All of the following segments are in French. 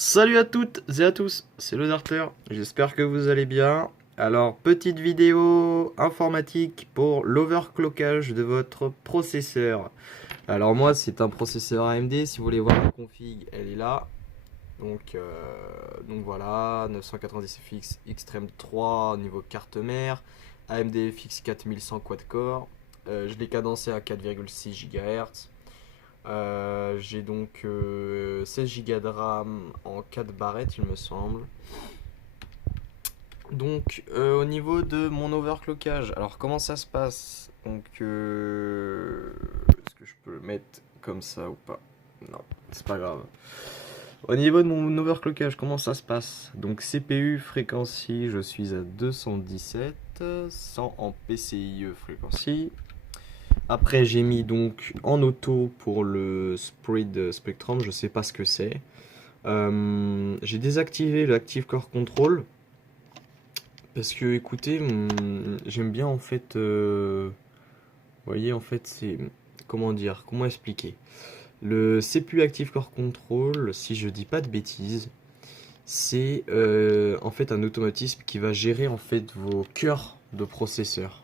Salut à toutes et à tous, c'est le Darter, j'espère que vous allez bien. Alors, petite vidéo informatique pour l'overclockage de votre processeur. Alors moi, c'est un processeur AMD, si vous voulez voir la config, elle est là. Donc voilà, 990 FX Extreme 3 niveau carte mère, AMD FX 4100 quad-core. Je l'ai cadencé à 4,6 GHz. J'ai donc 16 Go de RAM en 4 barrettes, il me semble. Donc, au niveau de mon overclockage, alors comment ça se passe? Donc, est-ce que je peux le mettre comme ça ou pas? Non, c'est pas grave. Au niveau de mon overclockage, comment ça se passe? Donc, CPU frequency, je suis à 217, 100 en PCIe frequency. Après, j'ai mis donc en auto pour le Spread Spectrum, je sais pas ce que c'est. J'ai désactivé le Active Core Control parce que, écoutez, j'aime bien en fait. Vous voyez, en fait, c'est. Comment dire? Comment expliquer? Le CPU Active Core Control, si je dis pas de bêtises, c'est en fait un automatisme qui va gérer en fait vos cœurs de processeur.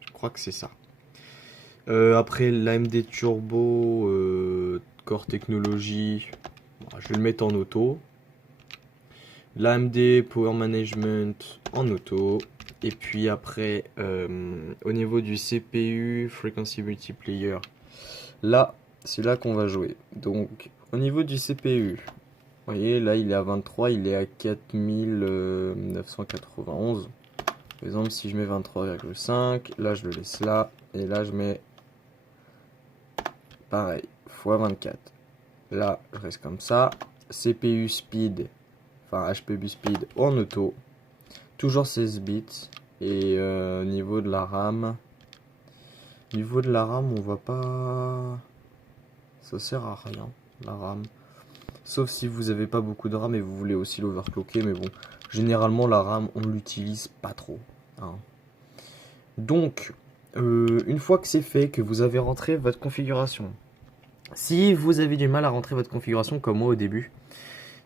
Je crois que c'est ça. Après l'AMD Turbo Core Technology, je vais le mettre en auto. L'AMD Power Management en auto. Et puis après, au niveau du CPU Frequency Multiplier, là, c'est là qu'on va jouer. Donc, au niveau du CPU, vous voyez, là, il est à 23, il est à 4991. Par exemple, si je mets 23,5, là, je le laisse là. Et là, je mets pareil, x 24. Là, je reste comme ça. CPU speed, enfin HPB speed en auto. Toujours 16 bits. Et niveau de la RAM. Niveau de la RAM, on va pas. Ça sert à rien, la RAM. Sauf si vous avez pas beaucoup de RAM et vous voulez aussi l'overclocker. Mais bon, généralement, la RAM, on l'utilise pas trop, hein. Donc, une fois que c'est fait, que vous avez rentré votre configuration. Si vous avez du mal à rentrer votre configuration comme moi au début,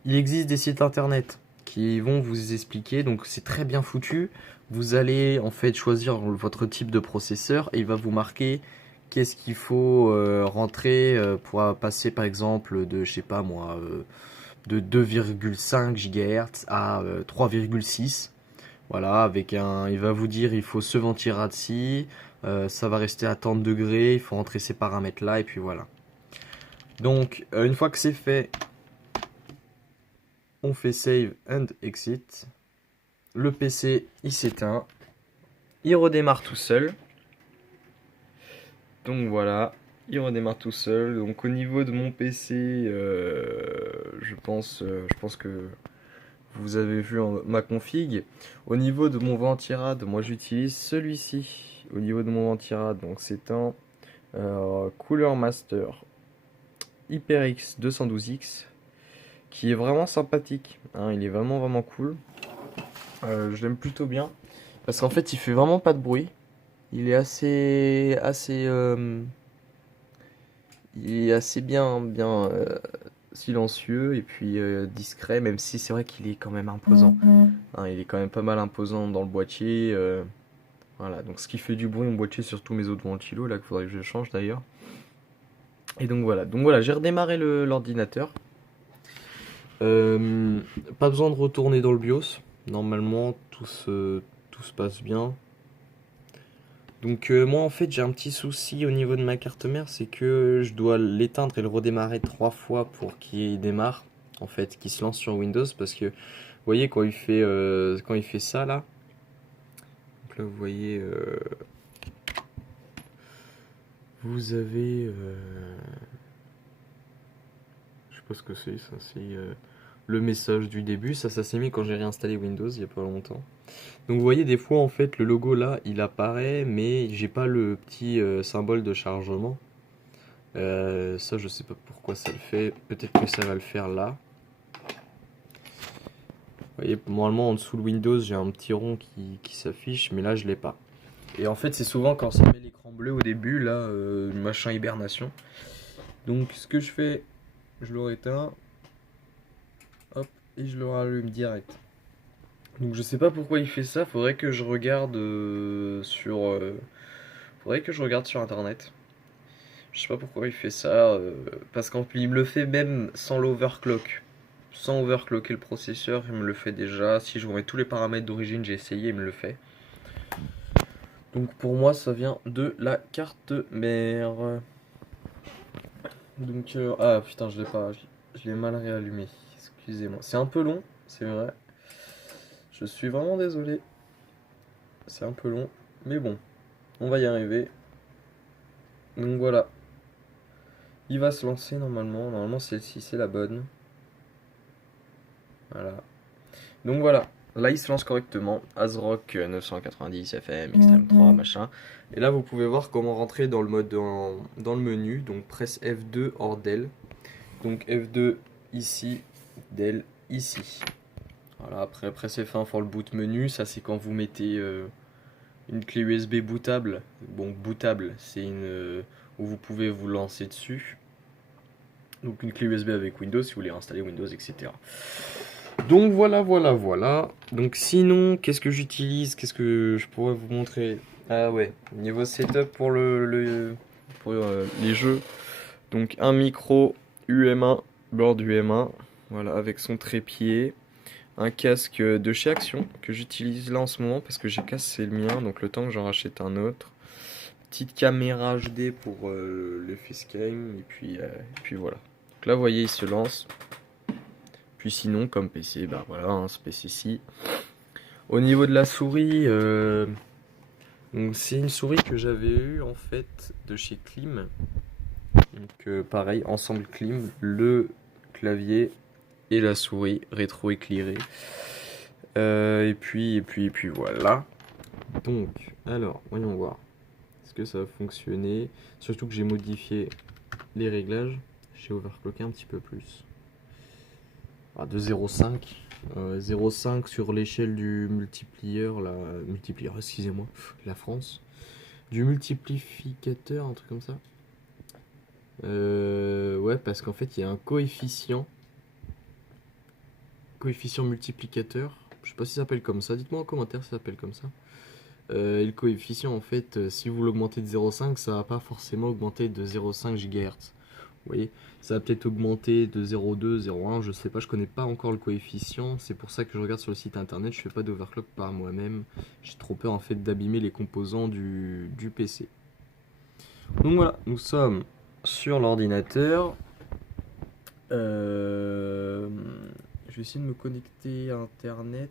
il existe des sites internet qui vont vous expliquer, donc c'est très bien foutu. Vous allez en fait choisir votre type de processeur et il va vous marquer qu'est-ce qu'il faut rentrer pour passer par exemple de, je sais pas moi, de 2,5 GHz à 3,6. Voilà, avec il va vous dire il faut ce ventirail-ci, ça va rester à tant de degrés, il faut rentrer ces paramètres là et puis voilà. Donc, une fois que c'est fait, on fait save and exit. Le PC, il s'éteint. Il redémarre tout seul. Donc voilà, il redémarre tout seul. Donc au niveau de mon PC, je pense que vous avez vu ma config. Au niveau de mon ventirad, moi j'utilise celui-ci. Au niveau de mon ventirad, donc c'est un Cooler Master HyperX 212X qui est vraiment sympathique, hein, il est vraiment cool. Je l'aime plutôt bien parce qu'en fait il fait vraiment pas de bruit. Il est il est assez bien silencieux et puis discret, même si c'est vrai qu'il est quand même imposant, hein, il est quand même pas mal imposant dans le boîtier. Voilà, donc ce qui fait du bruit au boîtier, surtout mes autres ventilos là qu'il faudrait que je change d'ailleurs. Et donc voilà, j'ai redémarré l'ordinateur. Pas besoin de retourner dans le BIOS. Normalement, tout se passe bien. Donc moi en fait j'ai un petit souci au niveau de ma carte mère, c'est que je dois l'éteindre et le redémarrer 3 fois pour qu'il démarre, en fait, qu'il se lance sur Windows, parce que vous voyez quand il fait ça là, donc là vous voyez, vous avez, je sais pas ce que c'est, ça c'est le message du début, ça s'est mis quand j'ai réinstallé Windows il y a pas longtemps. Donc vous voyez des fois en fait le logo là il apparaît mais j'ai pas le petit symbole de chargement. Ça je sais pas pourquoi ça le fait, peut-être que ça va le faire là. Vous voyez normalement en dessous de Windows j'ai un petit rond qui s'affiche mais là je l'ai pas. Et en fait c'est souvent quand ça met l'écran bleu au début là, machin hibernation. Donc ce que je fais, je le rééteins. Hop, et je le rallume direct. Donc je sais pas pourquoi il fait ça, faudrait que je regarde faudrait que je regarde sur internet. Je sais pas pourquoi il fait ça, parce qu'en plus il me le fait même sans l'overclock. Sans overclocker le processeur, il me le fait déjà. Si je remets tous les paramètres d'origine, j'ai essayé, il me le fait. Donc pour moi, ça vient de la carte mère. Donc ah putain, je l'ai pas, je l'ai mal réallumé. Excusez-moi. C'est un peu long, c'est vrai. Je suis vraiment désolé. C'est un peu long, mais bon, on va y arriver. Donc voilà, il va se lancer normalement. Normalement, celle-ci, c'est la bonne. Voilà. Donc voilà, là il se lance correctement. ASRock 990 FM, Extreme 3, machin. Et là, vous pouvez voir comment rentrer dans le mode dans le menu. Donc presse F2 hors del. Donc F2 ici, del ici. Voilà, après presse F1 pour le boot menu. Ça, c'est quand vous mettez une clé USB bootable. Bon, bootable, c'est une où vous pouvez vous lancer dessus. Donc une clé USB avec Windows si vous voulez installer Windows, etc. Donc voilà. Donc sinon, qu'est-ce que j'utilise? Qu'est-ce que je pourrais vous montrer? Ah ouais, niveau setup pour pour les jeux. Donc un micro UM1, board UM1, voilà, avec son trépied. Un casque de chez Action que j'utilise là en ce moment parce que j'ai cassé le mien, donc le temps que j'en rachète un autre. Petite caméra HD pour le facecam, et puis voilà. Donc là, vous voyez, il se lance. Puis sinon, comme PC, bah voilà, hein, ce PC-ci. Au niveau de la souris, donc c'est une souris que j'avais eue en fait de chez Klim. Donc pareil, ensemble Klim, le clavier et la souris rétro-éclairée. Et puis voilà. Donc, alors, voyons voir. Est-ce que ça va fonctionner? Surtout que j'ai modifié les réglages. J'ai overclocké un petit peu plus. Ah, de 0,5. 0,5 sur l'échelle du multiplieur, excusez-moi, la France. Du multiplicateur, un truc comme ça. Ouais, parce qu'en fait, il y a un coefficient multiplicateur. Je sais pas si ça s'appelle comme ça. Dites-moi en commentaire si ça s'appelle comme ça. Et le coefficient, en fait, si vous l'augmentez de 0,5, ça va pas forcément augmenter de 0,5 GHz. Vous voyez, ça va peut-être augmenter de 0,2, 0,1, je sais pas, je connais pas encore le coefficient. C'est pour ça que je regarde sur le site internet, je fais pas d'overclock par moi-même. J'ai trop peur en fait d'abîmer les composants du PC. Donc voilà, nous sommes sur l'ordinateur. Je vais essayer de me connecter à internet.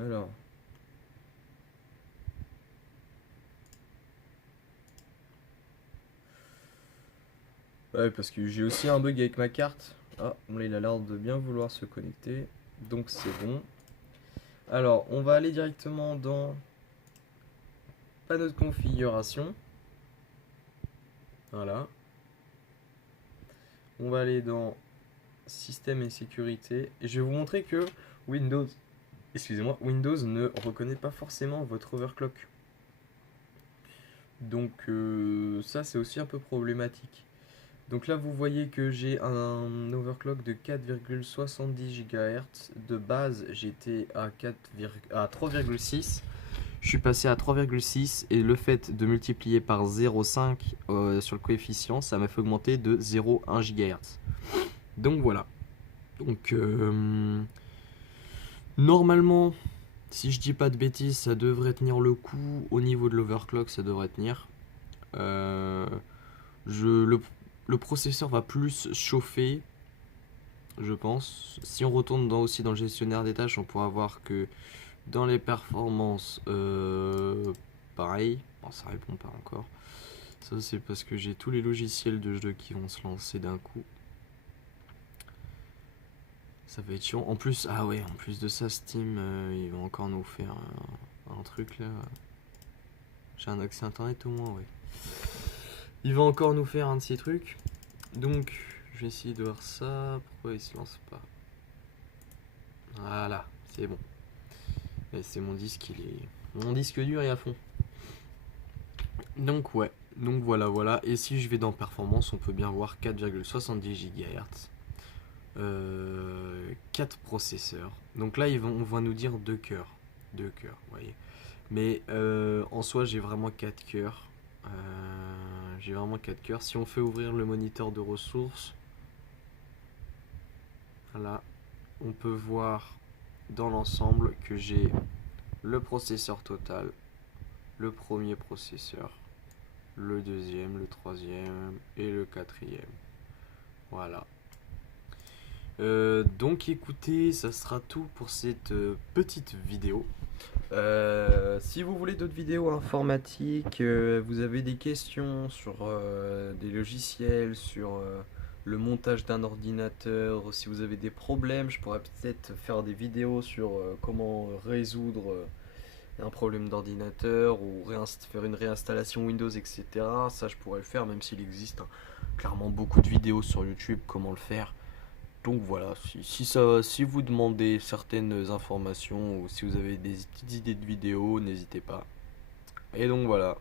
Alors. Ouais, parce que j'ai aussi un bug avec ma carte. Ah, bon, là, il a l'air de bien vouloir se connecter. Donc c'est bon. Alors, on va aller directement dans panneau de configuration. Voilà. On va aller dans système et sécurité. Et je vais vous montrer que Windows, excusez-moi, Windows ne reconnaît pas forcément votre overclock. Donc ça, c'est aussi un peu problématique. Donc là, vous voyez que j'ai un overclock de 4,70 GHz. De base, j'étais à 3,6. Je suis passé à 3,6 et le fait de multiplier par 0,5 sur le coefficient, ça m'a fait augmenter de 0,1 GHz. Donc voilà. Donc normalement, si je dis pas de bêtises, ça devrait tenir le coup. Au niveau de l'overclock, ça devrait tenir. Le processeur va plus chauffer, je pense. Si on retourne aussi dans le gestionnaire des tâches, on pourra voir que dans les performances, pareil. Bon, ça répond pas encore. Ça, c'est parce que j'ai tous les logiciels de jeu qui vont se lancer d'un coup. Ça va être chiant. En plus, ah ouais, en plus de ça, Steam, ils vont encore nous faire un truc là. J'ai un accès internet au moins, ouais. Il va encore nous faire un de ces trucs. Donc, je vais essayer de voir ça. Pourquoi il se lance pas? Voilà, c'est bon. Et c'est mon disque, mon disque dur est à fond. Donc ouais, Donc voilà, voilà. Et si je vais dans performance, on peut bien voir 4,70 GHz. 4 processeurs. Donc là, on va nous dire 2 cœurs. 2 cœurs, vous voyez. Mais en soi, j'ai vraiment 4 cœurs. J'ai vraiment 4 cœurs. Si on fait ouvrir le moniteur de ressources, voilà, on peut voir dans l'ensemble que j'ai le processeur total, le premier processeur, le deuxième, le troisième et le quatrième. Voilà. Donc écoutez, ça sera tout pour cette petite vidéo. Si vous voulez d'autres vidéos informatiques, vous avez des questions sur des logiciels, sur le montage d'un ordinateur, si vous avez des problèmes, je pourrais peut-être faire des vidéos sur comment résoudre un problème d'ordinateur ou faire une réinstallation Windows, etc. Ça, je pourrais le faire, même s'il existe clairement beaucoup de vidéos sur YouTube, comment le faire. Donc voilà, si vous demandez certaines informations ou si vous avez des petites idées de vidéos, n'hésitez pas. Et donc voilà.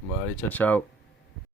Bon, allez, ciao ciao.